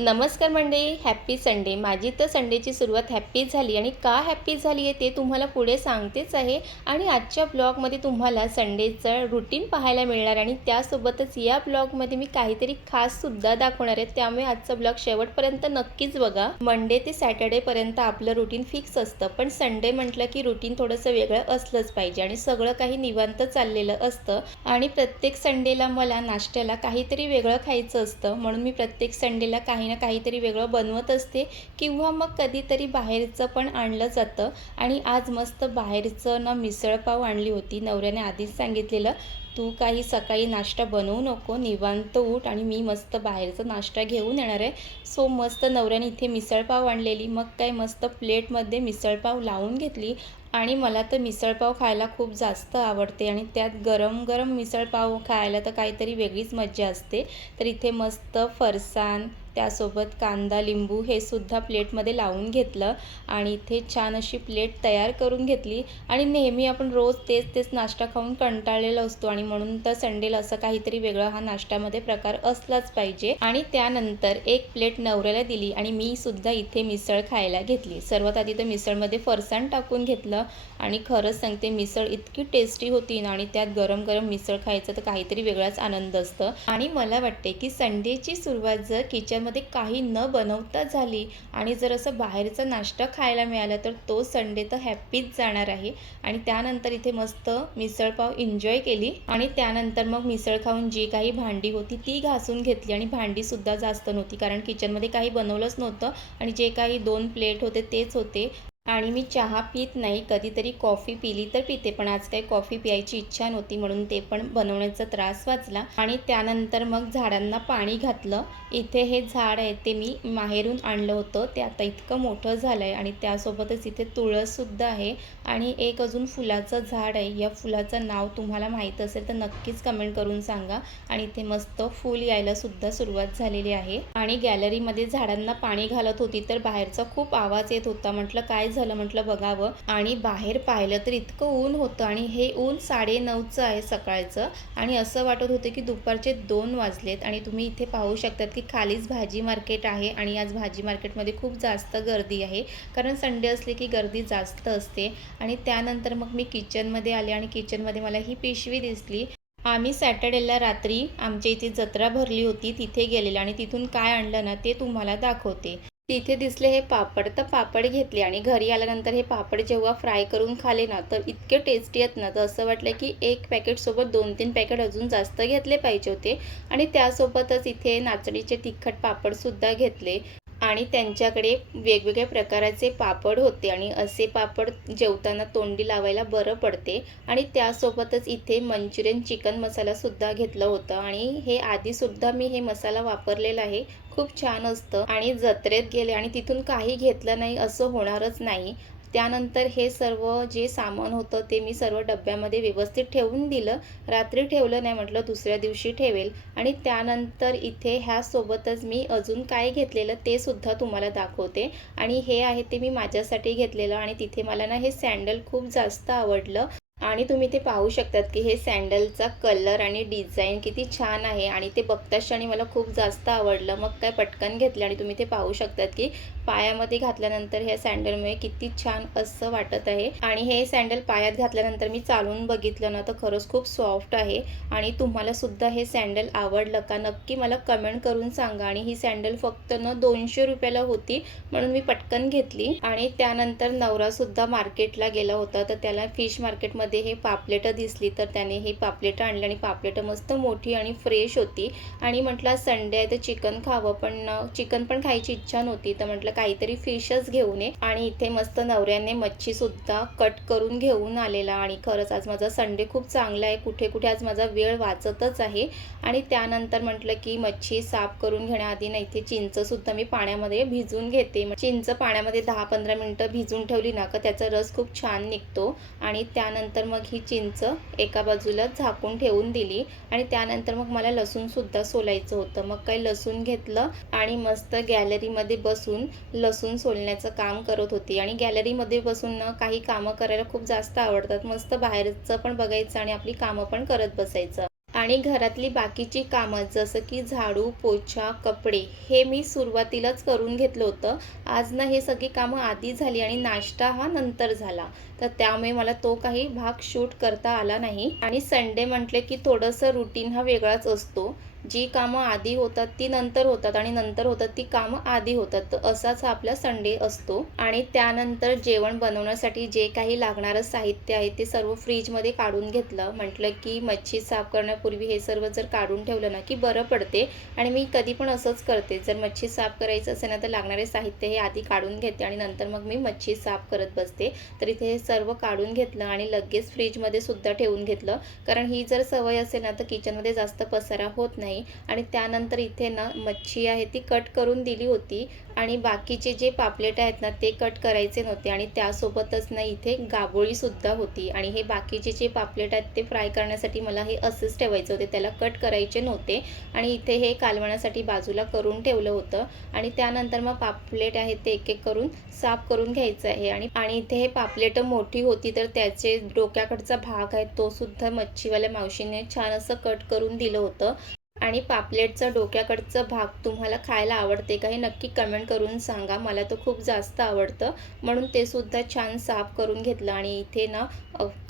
नमस्कार मंडळी, happy Sunday. माझी तर संडेची सुरुवात हॅप्पी झाली आणि का हॅप्पी झाली आहे ते तुम्हाला पुढे सांगतेच आहे। आणि आजच्या ब्लॉगमध्ये तुम्हाला संडेचं रुटीन पाहायला मिळणार आणि त्यासोबतच या ब्लॉगमध्ये मी काहीतरी खाससुद्धा दाखवणार आहे, त्यामुळे आजचा ब्लॉग शेवटपर्यंत नक्कीच बघा। मंडे ते सॅटर्डेपर्यंत आपलं रुटीन फिक्स असतं, पण संडे म्हटलं की रुटीन थोडंसं वेगळं असलंच पाहिजे आणि सगळं काही निवांत चाललेलं असतं। आणि प्रत्येक संडेला मला नाश्त्याला काहीतरी वेगळं खायचं असतं, म्हणून मी प्रत्येक संडेला काही ना काहीतरी वेगळं बनवत असते किंवा मग कधीतरी बाहेरचं पण आणलं जातं। आणि आज मस्त बाहेरचं ना मिसळपाव आणली होती। नवऱ्याने आधीच सांगितलेलं, तू काही सकाळी नाश्ता बनवू नको, निवांत उठ आणि मी मस्त बाहेरचा नाश्ता घेऊन येणार आहे। सो मस्त नवऱ्याने इथे मिसळपाव आणलेली, मग काय मस्त प्लेटमध्ये मिसळपाव लावून घेतली। आणि मला तर मिसळपाव खायला खूप जास्त आवडते आणि त्यात गरम गरम मिसळपाव खायला तर काहीतरी वेगळीच मज्जा असते। तर इथे मस्त फरसाण, त्यासोबत कांदा लिंबू हे सुद्धा प्लेटमध्ये लावून घेतलं आणि इथे छान अशी प्लेट तयार करून घेतली। आणि नेहमी आपण रोज तेच तेच नाश्ता खाऊन कंटाळलेलो असतो आणि म्हणून तर संडेला असं काहीतरी वेगळा हा नाश्त्यामध्ये प्रकार असलाच पाहिजे। आणि त्यानंतर एक प्लेट नवऱ्याला दिली आणि मी सुद्धा इथे मिसळ खायला घेतली। सर्वात आधी तर मिसळमध्ये फरसाण टाकून घेतलं आणि खरंच सांगते, मिसळ इतकी टेस्टी होती ना, आणि त्यात गरम गरम मिसळ खायचं तर काहीतरी वेगळाच आनंद असतं। आणि मला वाटते की संडेची सुरुवात जर किचनमध्ये काही न बनवता झाली आणि जर असं बाहेरचा नाश्ता खायला मिळाला तर तो संडे तर हॅप्पीच जाणार आहे। आणि त्यानंतर इथे मस्त मिसळपाव एन्जॉय केली आणि त्यानंतर मग मिसळ खाऊन जी काही भांडी होती ती घासून घेतली। आणि भांडीसुद्धा जास्त नव्हती, कारण किचनमध्ये काही बनवलंच नव्हतं आणि जे काही 2 प्लेट होते तेच होते। आणि मी चहा पीत नाही, कधीतरी कॉफी पिली तर पिते, पण आज काही कॉफी प्यायची इच्छा नव्हती म्हणून ते पण बनवण्याचा त्रास वाचला। आणि त्यानंतर मग झाडांना पाणी घातलं। इथे हे झाड आहे ते मी माहेरून आणलं होतं, ते आता इतकं मोठं झालं आहे आणि त्यासोबतच इथे तुळससुद्धा आहे आणि एक अजून फुलाचं झाड आहे। या फुलाचं नाव तुम्हाला माहीत असेल तर नक्कीच कमेंट करून सांगा। आणि इथे मस्त फूल यायला सुद्धा सुरुवात झालेली आहे। आणि गॅलरीमध्ये झाडांना पाणी घालत होती तर बाहेरचा खूप आवाज येत होता, म्हटलं काय झालं, म्हटलं बघावं आणि बाहेर पाहिलं तर इतकं ऊन होतं आणि हे ऊन 9:30चं आहे सकाळचं आणि असं वाटत होतं की दुपारचे 2 वाजलेत। आणि तुम्ही इथे पाहू शकतात की खालीच भाजी मार्केट आहे आणि आज भाजी मार्केटमध्ये खूप जास्त गर्दी आहे, कारण संडे असले की गर्दी जास्त असते। आणि त्यानंतर मग मी किचनमध्ये आले आणि किचनमध्ये मला ही पिशवी दिसली। आम्ही सॅटर्डेला रात्री आमच्या इथे जत्रा भरली होती, तिथे गेलेले आणि तिथून काय आणलं ना ते तुम्हाला दाखवते। तिथे दिसले हे पापड, तर पापड घेतले आणि घरी आल्यानंतर हे पापड जेव्हा फ्राय करून खाले ना तर इतके टेस्टी आहेत ना, तर असं वाटलं की एक पॅकेटसोबत 2-3 पॅकेट अजून जास्त घेतले पाहिजे होते। आणि त्यासोबतच इथे नाचणीचे तिखट पापडसुद्धा घेतले आणि त्यांच्याकडे वेगवेगळ्या प्रकाराचे पापड होते आणि असे पापड जेवताना तोंडी लावायला बरं पडते। आणि त्यासोबतच इथे मंचुरियन चिकन मसालासुद्धा घेतलं होतं आणि हे आधीसुद्धा मी हे मसाला वापरलेला आहे, खूप छान असतं। आणि जत्रेत गेले आणि तिथून काही घेतलं नाही असं होणारच नाही। त्यानंतर हे सर्व जे सामान होतं ते मी सर्व डब्यामध्ये व्यवस्थित ठेवून दिलं, रात्री ठेवलं नाही, म्हटलं दुसऱ्या दिवशी ठेवेल। आणि त्यानंतर इथे ह्यासोबतच मी अजून काय घेतलेलं ते सुद्धा तुम्हाला दाखवते। आणि हे आहे ते मी माझ्यासाठी घेतलेलं आणि तिथे मला ना हे सँडल खूप जास्त आवडलं आणि तुम्ही ते पाहू शकतात की हे सँडलचा कलर आणि डिझाईन किती छान आहे आणि ते बघताच क्षणी मला खूप जास्त आवडलं। मग काय पटकन घेतलं आणि तुम्ही ते पाहू शकतात की पायामध्ये घातल्यानंतर ह्या सँडलमुळे किती छान असं वाटत आहे। आणि हे सँडल पायात घातल्यानंतर मी चालून बघितलं ना तर खरंच खूप सॉफ्ट आहे। आणि तुम्हाला सुद्धा हे सँडल आवडलं का नक्की मला कमेंट करून सांगा। आणि ही सँडल फक्त ना 200 रुपयाला होती म्हणून मी पटकन घेतली। आणि त्यानंतर नवरासुद्धा मार्केटला गेला होता, तर त्याला फिश मार्केटमध्ये हे पापलेटं दिसली, तर त्याने हे पापलेटं आणली आणि पापलेटं मस्त मोठी आणि फ्रेश होती। आणि म्हटलं संडे आहे तर चिकन खावं, पण चिकन पण खायची इच्छा नव्हती, तर म्हटलं काहीतरी फिशच घेऊन ये। आणि इथे मस्त नवऱ्याने मच्छीसुद्धा कट करून घेऊन आलेला आणि खरंच आज माझा संडे खूप चांगला आहे, कुठे कुठे आज माझा वेळ वाचतच आहे। आणि त्यानंतर म्हटलं की मच्छी साफ करून घेण्याआधी ना इथे चिंचसुद्धा मी पाण्यामध्ये भिजवून घेते। चिंच पाण्यामध्ये 10-15 मिनिटं भिजून ठेवली ना का त्याचा रस खूप छान निघतो। आणि त्यानंतर मग ही चिंच एका बाजूला झाकून ठेवून दिली आणि त्यानंतर मग मला लसूणसुद्धा सोलायचं होतं, मग काही लसूण घेतलं आणि मस्त गॅलरीमध्ये बसून लसूण सोलण्याचं काम करत होती। आणि गॅलरीमध्ये बसून काही कामं करायला खूप जास्त आवडतात, मस्त बाहेरचं पण बघायचं आणि आपली कामं पण करत बसायचं। आणि घरातली बाकीची कामं जसं की झाडू, पोछा, कपडे हे मी सुरुवातीलाच करून घेतलं होतं. आज ना हे सगळी कामं आधी झाली आणि नाश्ता हा नंतर झाला. तर त्यामुळे मला तो काही भाग शूट करता आला नाही आणि संडे म्हटले की थोडंसं रुटीन हा वेगळाच असतो. जी कामं आधी होतात ती नंतर होतात आणि नंतर होतात ती कामं आधी होतात. तर असाच हा आपला संडे असतो आणि त्यानंतर जेवण बनवण्यासाठी जे काही लागणारं साहित्य आहे ते सर्व फ्रीजमध्ये काढून घेतलं. म्हटलं की मच्छी साफ करण्यापूर्वी हे सर्व जर काढून ठेवलं ना की बरं पडते आणि मी कधी पण असंच करते. जर मच्छी साफ करायचं असेल ना तर लागणारे साहित्य हे आधी काढून घेते आणि नंतर मग मी मच्छी साफ करत बसते. तर इथे हे सर्व काढून घेतलं आणि लगेच फ्रीजमध्ये सुद्धा ठेवून घेतलं. कारण ही जर सवय असेल ना तर किचनमध्ये जास्त पसारा होत नाही. आणि त्यानंतर इथे ना मच्छी आहे ती कट करून दिली होती आणि बाकीचे जे पापलेट आहेत ना ते कट करायचे नव्हते आणि त्यासोबतच ना इथे गाबोळीसुद्धा होती आणि हे बाकीचे जे पापलेट आहेत ते फ्राय करण्यासाठी मला हे असेच ठेवायचे होते, त्याला कट करायचे नव्हते. आणि इथे हे कालवण्यासाठी बाजूला करून ठेवलं होतं आणि त्यानंतर मग पापलेट आहेत ते एक एक करून साफ करून घ्यायचं आहे. आणि इथे हे पापलेट मोठी होती तर त्याचे डोक्याकडचा भाग आहे तो सुद्धा मच्छीवाल्या मावशीने छान असं कट करून दिलं होतं. आणि पापलेटचं डोक्याकडचं भाग तुम्हाला खायला आवडते का हे नक्की कमेंट करून सांगा. मला तो खूप जास्त आवडतं म्हणून ते सुद्धा छान साफ करून घेतलं आणि इथे ना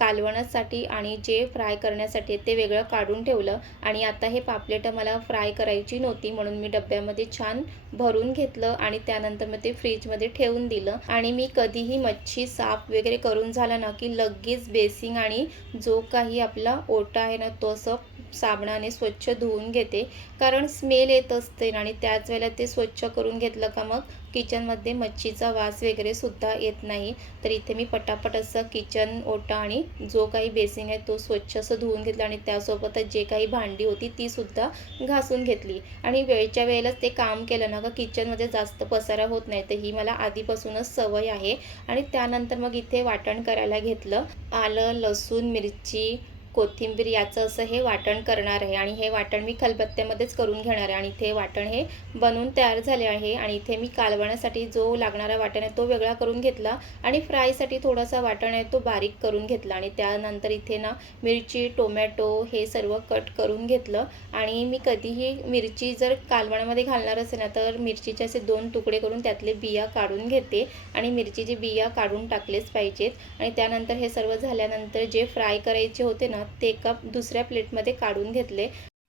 कालवण्यासाठी आणि जे फ्राय करण्यासाठी ते वेगळं काढून ठेवलं. आणि आता हे पापलेटं मला फ्राय करायची नव्हती म्हणून मी डब्यामध्ये छान भरून घेतलं आणि त्यानंतर मग ते फ्रीजमध्ये ठेवून दिलं. आणि मी कधीही मच्छी साफ वगैरे करून झालं ना की लगेच बेसिंग आणि जो काही आपला ओटा आहे ना तो असं साबणाने स्वच्छ धुवून घेते. कारण स्मेल येत असते आणि त्याच वेळेला ते स्वच्छ करून घेतलं का मग किचनमध्ये मच्छीचा वास वगैरे सुद्धा येत नाही. तर इथे मी पटापट असं किचन ओटा आणि जो काही बेसिंग आहे तो स्वच्छ असं धुवून घेतला आणि त्यासोबतच जे काही भांडी होती ती सुद्धा घासून घेतली. आणि वेळच्या वेळेलाच ते काम केलं ना का किचनमध्ये जास्त पसारा होत नाही. तर ही मला आधीपासूनच सवय आहे. आणि त्यानंतर मग इथे वाटण करायला घेतलं. आलं, लसूण, मिरची, कोथिंबीर याचं असं हे वाटण करणार आहे आणि हे वाटण मी खलबत्त्यामध्येच करून घेणार आहे. आणि इथे वाटण हे बनवून तयार झाले आहे. आणि इथे मी कालवण्यासाठी जो लागणारा वाटण आहे तो वेगळा करून घेतला आणि फ्रायसाठी थोडासा वाटण आहे तो बारीक करून घेतला. आणि त्यानंतर इथे ना मिरची, टोमॅटो हे सर्व कट करून घेतलं. आणि मी कधीही मिरची जर कालवणामध्ये घालणार असेल ना तर मिरचीचे असे 2 तुकडे करून त्यातले बिया काढून घेते आणि मिरचीचे बिया काढून टाकलेच पाहिजेत. आणि त्यानंतर हे सर्व झाल्यानंतर जे फ्राय करायचे होते ना ते एका दुसऱ्या प्लेटमध्ये काढून घेतले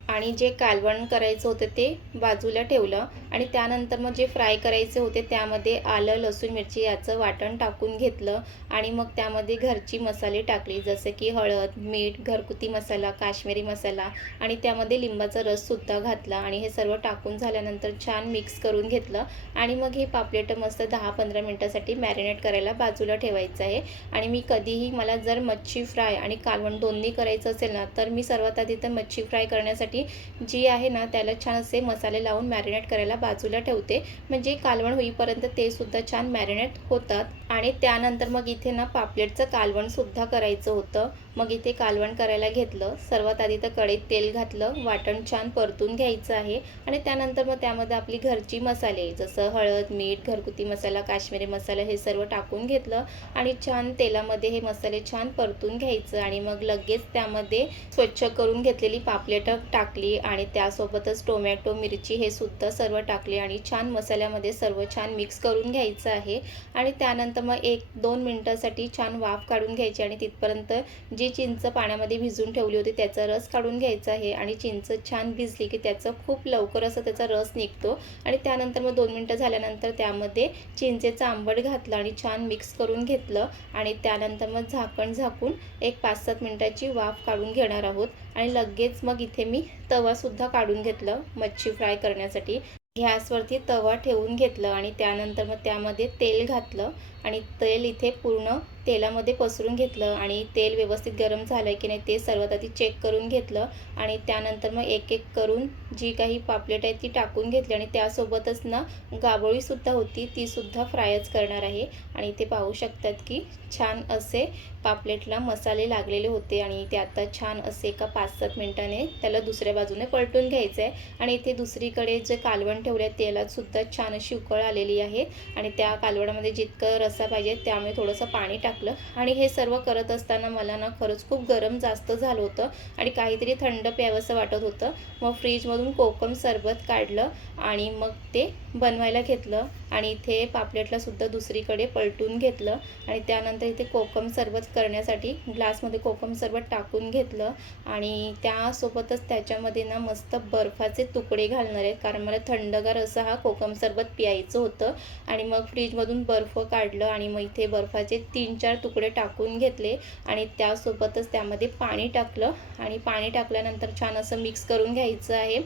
आणि जे कालवण करायचं होतं ते बाजूला ठेवलं. आणि त्यानंतर मग जे फ्राय करायचे होते त्यामध्ये आलं, लसूण, मिरची याचं वाटण टाकून घेतलं. आणि मग त्यामध्ये घरची मसाले टाकले जसे की हळद, मीठ, घरगुती मसाला, काश्मीरी मसाला आणि त्यामध्ये लिंबाचा रससुद्धा घातला. आणि हे सर्व टाकून झाल्यानंतर छान मिक्स करून घेतलं. आणि मग हे पापलेटं मस्त 10-15 मिनटासाठी मॅरिनेट करायला बाजूला ठेवायचं आहे. आणि मी कधीही मला जर मच्छी फ्राय आणि कालवण दोन्ही करायचं असेल ना तर मी सर्वात आधी तर मच्छी फ्राय करण्यासाठी जी आहे ना त्याला छान असे मसाले लावून मॅरिनेट करायला बाजूला ठेवते. म्हणजे कालवण होईपर्यंत ते सुद्धा छान मॅरिनेट होतात. आणि त्यानंतर मग इथे ना पापलेटचं कालवणसुद्धा करायचं होतं. मग इथे कालवण करायला घेतलं. सर्वात आधी तर कढईत तेल घातलं, वाटण छान परतून घ्यायचं आहे. आणि त्यानंतर मग त्यामध्ये आपली घरची मसाले जसं हळद, मीठ, घरगुती मसाला, काश्मीरी मसाला हे सर्व टाकून घेतलं. आणि छान तेलामध्ये हे मसाले छान परतून घ्यायचं. आणि मग लगेच त्यामध्ये स्वच्छ करून घेतलेली पापलेटं टाकली आणि त्यासोबतच टोमॅटो, मिरची हे सुद्धा सर्व टाकले आणि छान मसाल्यामध्ये सर्व छान मिक्स करून घ्यायचं आहे. आणि त्यानंतर मग 1-2 मिनटासाठी छान वाफ काढून घ्यायची. आणि तिथपर्यंत जी चिंच पाण्यामध्ये भिजवून ठेवली होती त्याचा रस काढून घ्यायचा आहे. आणि चिंच छान भिजली की त्याचं खूप लवकर असं त्याचा रस निघतो. आणि त्यानंतर मग 2 मिनटं झाल्यानंतर त्यामध्ये चिंचेचा आंबट घातला आणि छान मिक्स करून घेतलं. आणि त्यानंतर मग झाकण झाकून एक 5-7 मिनटाची वाफ काढून घेणार आहोत. आणि लगेच मग इथे मी तवासुद्धा काढून घेतलं मच्छी फ्राय करण्यासाठी. गॅसवरती तवा ठेवून घेतलं आणि त्यानंतर मग त्यामध्ये तेल घातलं. आणि तेल इथे पूर्ण तेलामध्ये पसरून घेतलं. आणि तेल व्यवस्थित गरम झालं आहे की नाही ते सर्वात आधी चेक करून घेतलं. आणि त्यानंतर मग एक एक करून जी काही पापलेट आहे ती टाकून घेतली. आणि त्यासोबतच ना गाबोळीसुद्धा होती तीसुद्धा फ्रायच करणार आहे. आणि इथे पाहू शकतात की छान असे पापलेटला मसाले लागलेले होते. आणि ते आता छान असे एका 5-7 मिनटाने त्याला दुसऱ्या बाजूने पलटून घ्यायचं आहे. आणि इथे दुसरीकडे जे कालवण ठेवले आहे त्यालासुद्धा छान अशी उकळ आलेली आहे. आणि त्या कालवणामध्ये जितकं रस्सा पाहिजे, त्यामुळे थोडंसं पाणी टाकलं आणि हे सर्व करत असताना मला ना खरंच खूप गरम जास्त झालं होतं आणि काहीतरी थंड प्यावंसं वाटत होतं. मग फ्रीजमधून कोकम सरबत काढलं आणि मग ते बनवायला घेतलं आणि इथे पापलेटला सुद्धा दुसरीकडे पलटून घेतलं आणि त्यानंतर इथे कोकम सरबत करण्यासाठी ग्लासमध्ये कोकम सरबत टाकून घेतलं आणि त्यासोबतच त्याच्यामध्ये ना मस्त बर्फाचे तुकडे घालणार आहे, कारण मला थंडगार असं हा कोकम सरबत प्यायचं होतं. आणि मग फ्रीजमधून बर्फ काढलं आणि मग इथे बर्फाचे 3-4 तुकडे टाकून घेतले आणि त्यासोबतच त्यामध्ये पाणी टाकलं आणि पाणी टाकल्यानंतर छान असं मिक्स करून घ्यायचं आहे.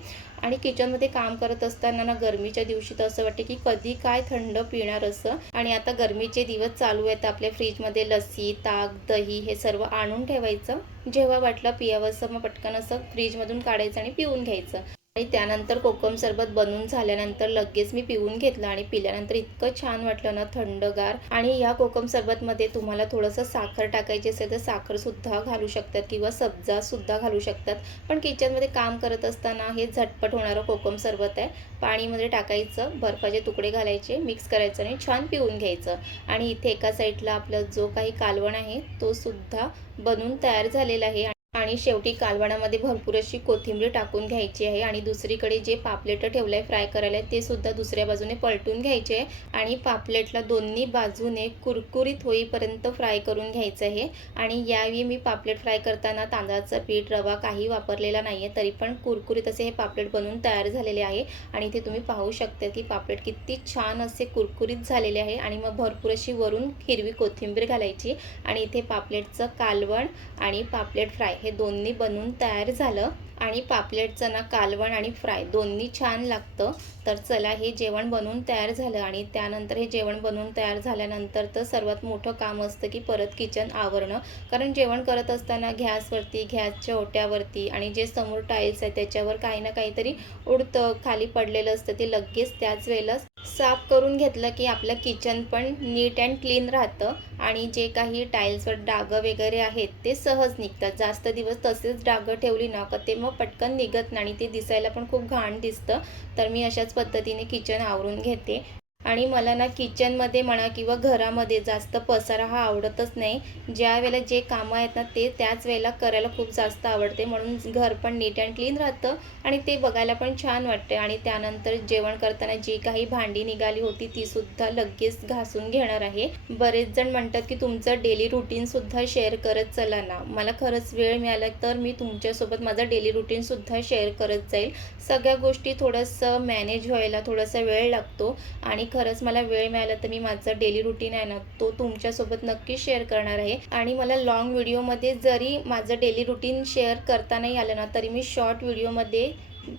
आणि किचनमध्ये काम करत असताना ना गरमीच्या दिवशी तर असं वाटते की कधी काय थंड पिणार असं. आणि आता गरमीचे दिवस चालू आहेत, आपल्या फ्रीजमध्ये लस्सी, ताक, दही हे सर्व आणून ठेवायचं. जेव्हा वाटलं पियावंसं मग पटकन असं फ्रीजमधून काढायचं आणि पिऊन घ्यायचं. आणि त्यानंतर कोकम सरबत बनवून झाल्यानंतर लगेच मी पिऊन घेतलं आणि पिल्यानंतर इतकं छान वाटलं ना, थंडगार. आणि या कोकम सरबतमध्ये तुम्हाला थोडंसं साखर टाकायची असेल तर साखरसुद्धा घालू शकतात किंवा सब्जासुद्धा घालू शकतात. पण किचनमध्ये काम करत असताना हे झटपट होणारं कोकम सरबत आहे. पाणीमध्ये टाकायचं, बर्फाचे तुकडे घालायचे, मिक्स करायचं आणि छान पिऊन घ्यायचं. आणि इथे एका साईडला आपलं जो काही कालवण आहे तो सुद्धा बनून तयार झालेला आहे. आणि शेवटी कालवणामध्ये भरपूर अशी कोथिंबीर टाकून घ्यायची आहे आणि दुसरीकडे जे पापलेट ठेवलं आहे फ्राय करायला ते सुद्धा दुसऱ्या बाजूने पलटून घ्यायचे आहे आणि पापलेटला दोन्ही बाजूने कुरकुरीत होईपर्यंत फ्राय करून घ्यायचं आहे. आणि यावेळी मी पापलेट फ्राय करताना तांदळाचं पीठ, रवा काही वापरलेला नाही आहे, तरी पण कुरकुरीत असे हे पापलेट बनवून तयार झालेले आहे. आणि इथे तुम्ही पाहू शकता की पापलेट किती छान असे कुरकुरीत झालेले आहे. आणि मग भरपूर अशी वरून हिरवी कोथिंबीर घालायची आणि इथे पापलेटचं कालवण आणि पापलेट फ्राय हे दोन्ही बनवून तयार झालं. आणि पापलेटचं ना कालवण आणि फ्राय दोन्ही छान लागतं. तर चला, हे जेवण बनवून तयार झालं आणि त्यानंतर हे जेवण बनवून तयार झाल्यानंतर तर सर्वात मोठं काम असतं की परत किचन आवरणं. कारण जेवण करत असताना गॅसवरती, गॅसच्या ओट्यावरती आणि जे समोर टाईल्स आहे त्याच्यावर काही ना काहीतरी उडतं, खाली पडलेलं असतं, ते लगेच त्याच वेळेला साफ करून घेतलं की आपलं किचन पण नीट अँड क्लीन राहतं आणि जे काही टाईल्सवर डागं वगैरे आहेत ते सहज निघतात. जास्त दिवस तसेच डागं ठेवली ना का ते मग पटकन निघत नाही, ते दिसायला पण खूप घाण दिसतं. तर मी अशाच पद्धतीने किचन आवरून घेते. आणि मला ना किचनमध्ये म्हणा किंवा घरामध्ये जास्त पसारा हा आवडतच नाही. ज्या वेळेला जे कामं आहेत ना ते त्याच वेळेला करायला खूप जास्त आवडते, म्हणून घर पण नीट अँड क्लीन राहतं आणि ते बघायला पण छान वाटते. आणि त्यानंतर जेवण करताना जी काही भांडी निघाली होती तीसुद्धा लगेच घासून घेणार आहे. बरेच जण म्हणतात की तुमचं डेली रुटीनसुद्धा शेअर करत चला ना. मला खरंच वेळ मिळाला तर मी तुमच्यासोबत माझं डेली रुटीनसुद्धा शेअर करत जाईल. सगळ्या गोष्टी थोडंसं मॅनेज व्हायला थोडासा वेळ लागतो आणि खरंच मला वेळ मिळाला तर मी माझं डेली रुटीन आहे ना तो तुमच्यासोबत नक्की शेअर करणार आहे. आणि मला लाँग व्हिडिओमध्ये जरी माझं डेली रुटीन शेअर करता नाही आलं ना तरी मी शॉर्ट व्हिडिओमध्ये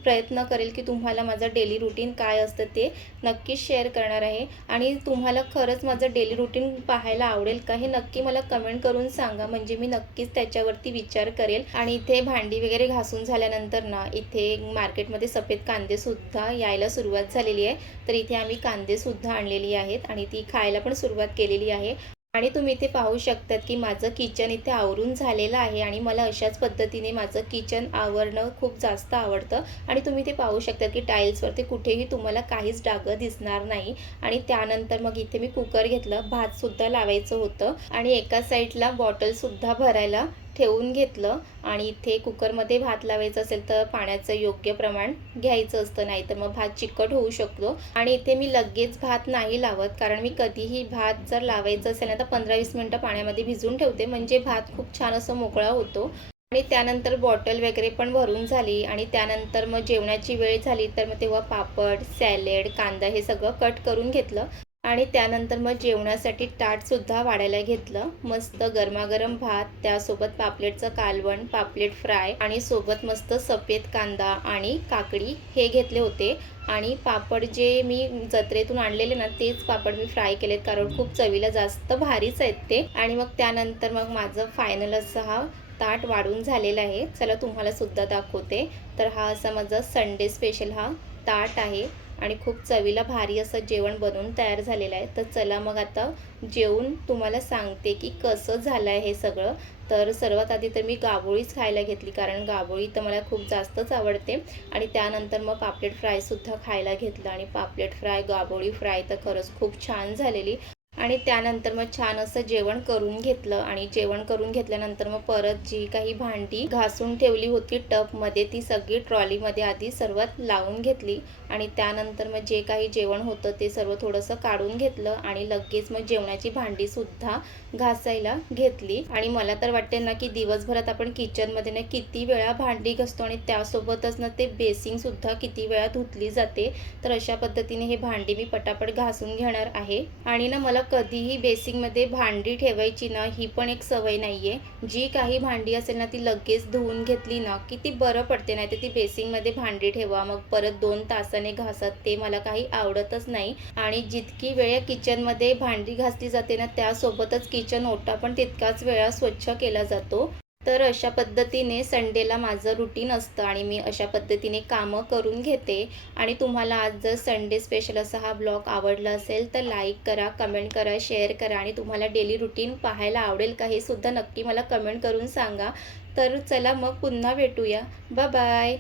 प्रयत्न करेल की तुम्हाला माझं डेली रुटीन काय असतं ते नक्कीच शेअर करणार आहे. आणि तुम्हाला खरंच माझं डेली रुटीन पाहायला आवडेल का हे नक्की मला कमेंट करून सांगा, म्हणजे मी नक्कीच त्याच्यावरती विचार करेल. आणि इथे भांडी वगैरे घासून झाल्यानंतर ना इथे मार्केटमध्ये सफेद कांदेसुद्धा यायला सुरुवात झालेली आहे. तर इथे आम्ही कांदेसुद्धा आणलेली आहेत आणि ती खायला पण सुरुवात केलेली आहे. आणि तुम्ही इथे पाहू शकतात की माझं किचन इथे आवरून झालेलं आहे आणि मला अशाच पद्धतीने माझं किचन आवरणं खूप जास्त आवडतं. आणि तुम्ही इथे पाहू शकता की टाईल्सवरती कुठेही तुम्हाला काहीच डागं दिसणार नाही. आणि त्यानंतर मग इथे मी कुकर घेतलं, भातसुद्धा लावायचं होतं आणि एका साईडला बॉटलसुद्धा भरायला ठेवून घेतलं. आणि इथे कुकरमध्ये भात लावायचं असेल तर पाण्याचं योग्य प्रमाण घ्यायचं असतं, नाही तर मग भात चिकट होऊ शकतो. आणि इथे मी लगेच भात नाही लावत, कारण मी कधीही भात जर लावायचं असेल ना तर 15-20 मिनटं पाण्यामध्ये भिजवून ठेवते, म्हणजे भात खूप छान असं मोकळा होतो. आणि त्यानंतर बॉटल वगैरे पण भरून झाली आणि त्यानंतर मग जेवणाची वेळ झाली तर मग तेव्हा पापड, सॅलेड, कांदा हे सगळं कट करून घेतलं. आणि त्यानंतर मग जेवणासाठी ताटसुद्धा वाढायला घेतलं. मस्त गरमागरम भात, त्यासोबत पापलेटचं कालवण, पापलेट फ्राय आणि सोबत मस्त सफेद कांदा आणि काकडी हे घेतले होते. आणि पापड जे मी जत्रेतून आणलेले ना तेच पापड मी फ्राय केलेत, कारण खूप चवीला जास्त भारीच आहेत ते. आणि मग त्यानंतर मग माझं फायनल असं हा ताट वाढून झालेला आहे. चला तुम्हाला सुद्धा दाखवते. तर हा असा माझा संडे स्पेशल हा ताट आहे आणि खूप चवीला भारी असं जेवण बनवून तयार झालेलं आहे. तर चला मग आता जेवून तुम्हाला सांगते की कसं झालं आहे हे सगळं. तर सर्वात आधी तर मी गाबोळीच खायला घेतली, कारण गाबोळी तर मला खूप जास्तच आवडते. आणि त्यानंतर मग पापलेट फ्रायसुद्धा खायला घेतलं आणि पापलेट फ्राय, गाबोळी फ्राय तर खरंच खूप छान झालेली. आणि त्यानंतर मग छान असं जेवण करून घेतलं आणि जेवण करून घेतल्यानंतर मग परत जी काही भांडी घासून ठेवली होती टबमध्ये ती सगळी ट्रॉलीमध्ये आधी सर्वात लावून घेतली आणि त्यानंतर मग जे काही जेवण होतं ते सर्व थोडंसं काढून घेतलं आणि लगेच मग जेवणाची भांडीसुद्धा घासायला घेतली. आणि मला तर वाटते ना की दिवसभरात आपण किचनमध्ये ना किती वेळा भांडी घासतो आणि त्यासोबतच ना ते बेसिंगसुद्धा किती वेळा धुतली जाते. तर अशा पद्धतीने हे भांडी मी पटापट घासून घेणार आहे. आणि ना मला कधीही बेसिंगमध्ये भांडी ठेवायची ना ही पण एक सवय नाही आहे. जी काही भांडी असेल ना ती लगेच धुवून घेतली ना किती बरं पडते. नाही तर ती बेसिंगमध्ये भांडी ठेवा मग परत 2 तासाने घासत ते मला काही आवडतच नाही. आणि जितकी वेळ किचनमध्ये भांडी घासली जाते ना त्यासोबतच किचन ओटा पण तितकाच वेळा स्वच्छ केला जातो. तर अशा पद्धतीने संडेला माझं रुटीन असतं आणि मी अशा पद्धतीने कामं करून घेते. आणि तुम्हाला आज जर संडे स्पेशल असा हा ब्लॉग आवडला असेल तर लाईक करा, कमेंट करा, शेअर करा आणि तुम्हाला डेली रुटीन पाहायला आवडेल का हे सुद्धा नक्की मला कमेंट करून सांगा. तर चला मग पुन्हा भेटूया. Bye bye.